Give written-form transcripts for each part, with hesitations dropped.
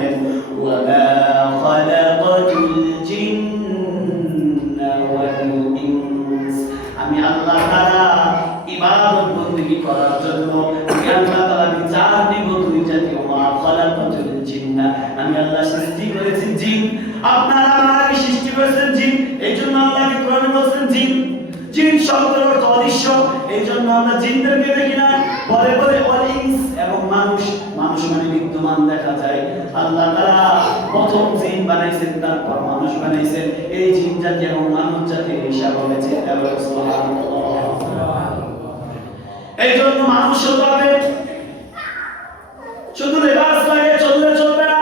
বলেন ওয়া মা খালাকাতুল জিন্না ওয়াল ইনস, আমি আল্লাহ তাআলা ইবাদত বندگی করার জন্য আমি আল্লাহ তাআলা বিচার দিব দুই জাতি। ওয়া মা খালাকাতুল জিন্না, আমি আল্লাহ সৃষ্টি করেছি জিন, আপনারা আমাকে সৃষ্টি করেছেন জিন, এইজন্য আল্লাহকে কোরআনে বলেছেন জিন। জিন শব্দের অর্থ অদৃশ্য, এইজন্য আমরা জিনদেরকে দেখি না। পরে পরে ওয়াল ইনস, এবং মানুষ, মানুষ মানে বিদ্যমান দেখা যায়। আল্লাহ তাআলা প্রথম জিন বানাইছেন, তারপর মানুষ বানাইছেন। এই জিন জাতি এবং মানব জাতির হিসাব হয়েছে। সুবহানাল্লাহ। এইজন্য মানুষ হতে হবে, শুধু লেবাস লাগে চললে চলবে না।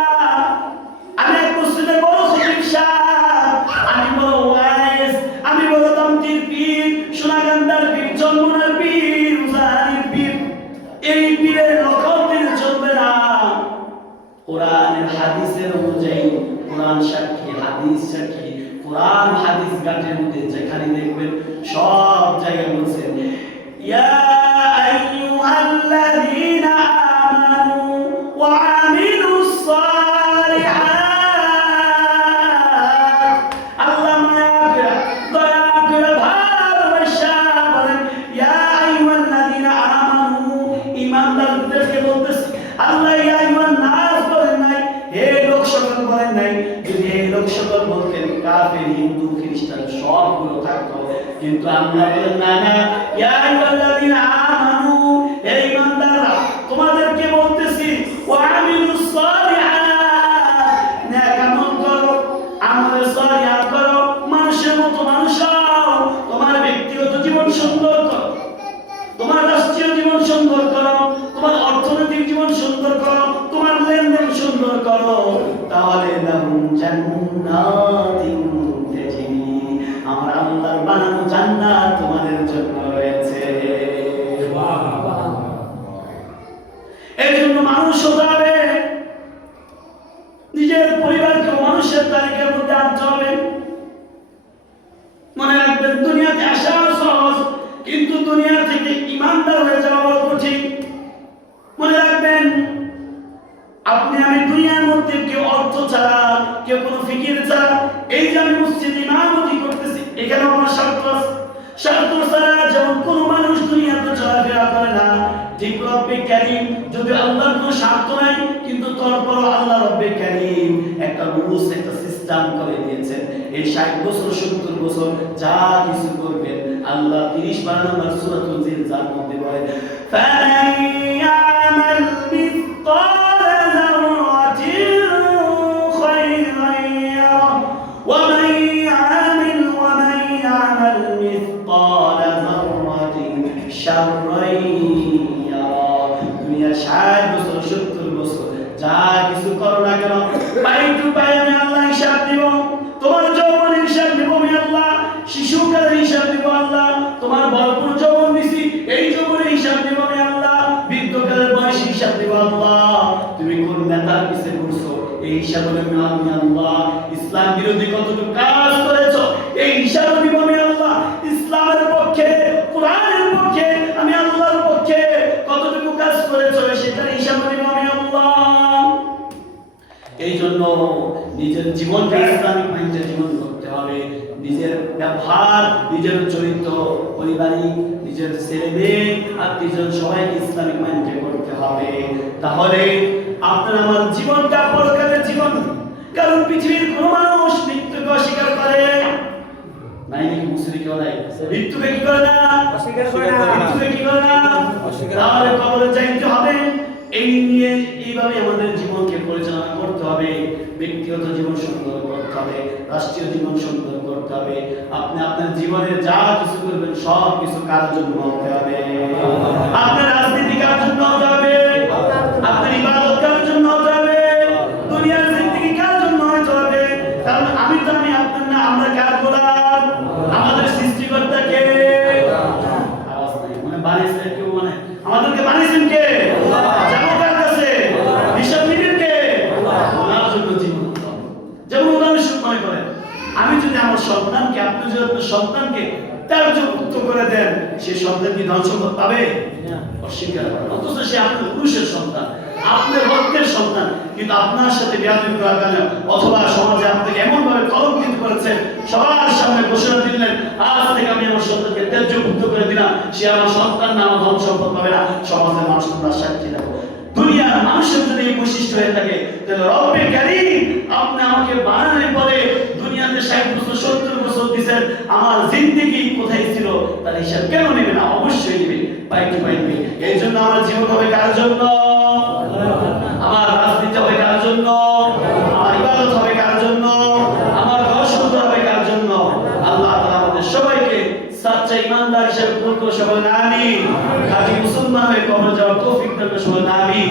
আমি এক মুসলিমের বড় খতিব সাহেব, আমি বড় ওয়াইজ, আমি বড় তামতির পীর, সোনাগান্ধার পীর, চন্মনার পীর, উজানির পীর, এই পীরের লকব দিলে চলবে না। কোরআনের হাদিসের অনুযায়ী, কোরআন সাক্ষী, হাদিস সাক্ষী, কোরআন হাদিস গাটের মধ্যে যেখানে দেখবেন সব জায়গায় বলছেন ইয়া আইয়ুহাল্লাযীনা আমানু ওয়া আমিলুস সালিহাত। আল্লাহ দয়া করে ভালোবাসা বলেন ইয়া আইয়ুহাল্লাযীনা আমানু, ঈমানদারদেরকে বলতেছে আল্লাহ। ইয়া আইয়ুহান নাস বলেন নাই, হে লোক সকল বলেন নাই। যদি হে লোক সকল বলতেন কাফের, হিন্দু, খ্রিস্টান সবগুলো থাকতো, কিন্তু আমরা বলেন না না, ইয়া আইয়ুহাল্লাযীনা আমানু, হে ঈমানদাররা তোমাদেরকে বলতেছি ওয়া আমিলুস সালিহাত, নেক আমল করো, আমলে সালিহাত করো, মানুষের মতো মানুষ হও, তোমার ব্যক্তিগত জীবন সুন্দর করো, তোমার রাষ্ট্রীয় জীবন সুন্দর করো, তোমার অর্থনৈতিক জীবন সুন্দর করো, তোমার লেনদেন সুন্দর করো, তাহলে লাহুম জান্নাতিন তাজরি, আমার আল্লাহর বানানো জান্নাত তোমাদের জন্য রয়েছে। এই জন্য মানুষ হতে হবে, নিজের পরিবারকে মানুষের তালিকার মধ্যে আনতে হবে। মনে রাখবেন দুনিয়াতে আসা সহজ, কিন্তু দুনিয়া থেকে ইমানদার হয়ে যাওয়া বড় কঠিন। মনে রাখবেন আপনি আমি দুনিয়ার মধ্যে কেউ অর্থ ছাড়া, কেউ কোনো ফিকির ছাড়া, এই যে আমি মসজিদে ইমামতি করতেছি, এখানে আমার স্বার্থ আছে। স্বার্থ ছাড়া যেমন কোনো মানুষ দুনিয়াতে চলাফেরা করে না, ঠিক রব্বে কারীম, যদি আল্লাহর কোনো স্বার্থ নাই, কিন্তু তারপরও আল্লাহ রব্বে কারীম একটা রুলস, একটা সিস্টেম করে দিয়েছেন। এই 60 বছর 70 বছর যা কিছু করবেন, আল্লাহ 30 নম্বর সূরাতুল জিলজার মধ্যে বলেন ফামান ইয়ামাল মিসকালা যাররাতিন খায়রান ইয়ারা ওয়া মান ইয়ামাল মিসকালা যাররাতিন শাররান ইয়ারা। দুনিয়া 60 বছর 70 বছর যা কিছু করো না কেন, পাই টু পাই আমি আল্লাহ হিসাব দিব। তোমার যৌবনের হিসাব দিব আমি আল্লাহ, শিশুকালের হিসাব দিব আল্লাহ, তোমার ভরপুর যৌবন দিছি এই যৌবনের হিসাব দিব আমি আল্লাহ, বৃদ্ধকালের বয়স হিসাব দিব আল্লাহ। তুমি কোন নেতার পিছে ঘুরছো এই হিসাব আমি আল্লাহ। ইসলাম বিরোধী কতটুকু কাজ করেছো এই হিসাব দিব আমি আল্লাহ। ইসলামের পক্ষে, কোরআনের পক্ষে, আমি আল্লাহর পক্ষে কতটুকু কাজ করেছো সেটার হিসাব দিব আমি আল্লাহ। এই জন্য নিজের জীবনকে ইসলামিক মাইন্ডে জীবন করতে হবে। নিজের ব্যবহার, নিজের চরিত্র, পারিবারিক, নিজের ছেলে মেয়ে, আত্মীয়জন সবাইকে ইসলামিক মাইন্ডে করতে হবে। তাহলে আপনার আমার জীবনটা পরকালের জীবন। কারণ পৃথিবীর কোন মানুষ মৃত্যুকে অস্বীকার করে নাই, নাকি মুসলিমও নাই, মৃত্যুকে কি করে না, অস্বীকার করে না, মৃত্যুকে কি করে না, তাহলে কবরে যাইতে হবে। এই নিয়ে এইভাবে আমাদের জীবনকে পরিচালনা করতে হবে। ব্যক্তিগত জীবন সুন্দর করতে হবে, রাষ্ট্রীয় জীবন সুন্দর করতে হবে। আপনি আপনার জীবনে যা কিছু করবেন সব কিছু কার জন্য হতে হবে। আপনার রাজনীতি কার জন্য হতে হবে, আপনার ইবাদত কার জন্য হতে হবে, দুনিয়ার জিন্দেগি কার জন্য হতে হবে। কারণ আমি আপনার না, আমরা কার গোলাম, আমাদের সৃষ্টিকর্তা কে? মানে বানিয়েছে কেউ, মানে আমাদেরকে বানিয়েছেন কে? আমি যদি আমার সন্তানকে, আপনি যদি আপনার সন্তানকে ত্যায্যমুক্ত করে দেন, সে সন্তান কি ধন সম্পদ পাবে? অস্বীকার করে। অথচ সে আপনার পুরুষের সন্তান, আপনার রক্তের সন্তান, কিন্তু আপনার সাথে বেয়াদবি করার কারণে অথবা সমাজে আপনাকে এমন ভাবে কলঙ্কিত করেছেন, সবার সামনে ঘোষণা দিলেন আজ থেকে আমি আমার সন্তানকে ত্যায্যমুক্ত করে দিলাম, সে আমার সন্তান না, আমার ধন সম্পদ পাবে না, সমাজের মানুষ তোমরা সাক্ষী দেবো। দুনিয়ার মানুষের যদি এই বৈশিষ্ট্য হয়ে থাকে, তাহলে রব্বে কারীম আপনি আমাকে বানানোর পরে দুনিয়াতে 60 বছর 70 বছর দিয়েছেন, আমার জিন্দেগি কোথায় ছিল তার হিসাব কেন নেবে না? অবশ্যই নেবে, পাই টু পাই নেবে। এই জন্য আমার জীবন হবে কার জন্য? আমার রাজনীতি হবে কার জন্য? আমার ইবাদত হবে কার জন্য? আমার ঘর সুন্দর হবে কার জন্য? আল্লাহ তাআলা আমাদের সবাইকে সচ্চা ইমানদার হিসেবে কবুল করে, সবাই আমিন। খাঁটি মুসলমান হয়ে কবরে যাওয়ার তৌফিক দান করুন, সবাই আমিন।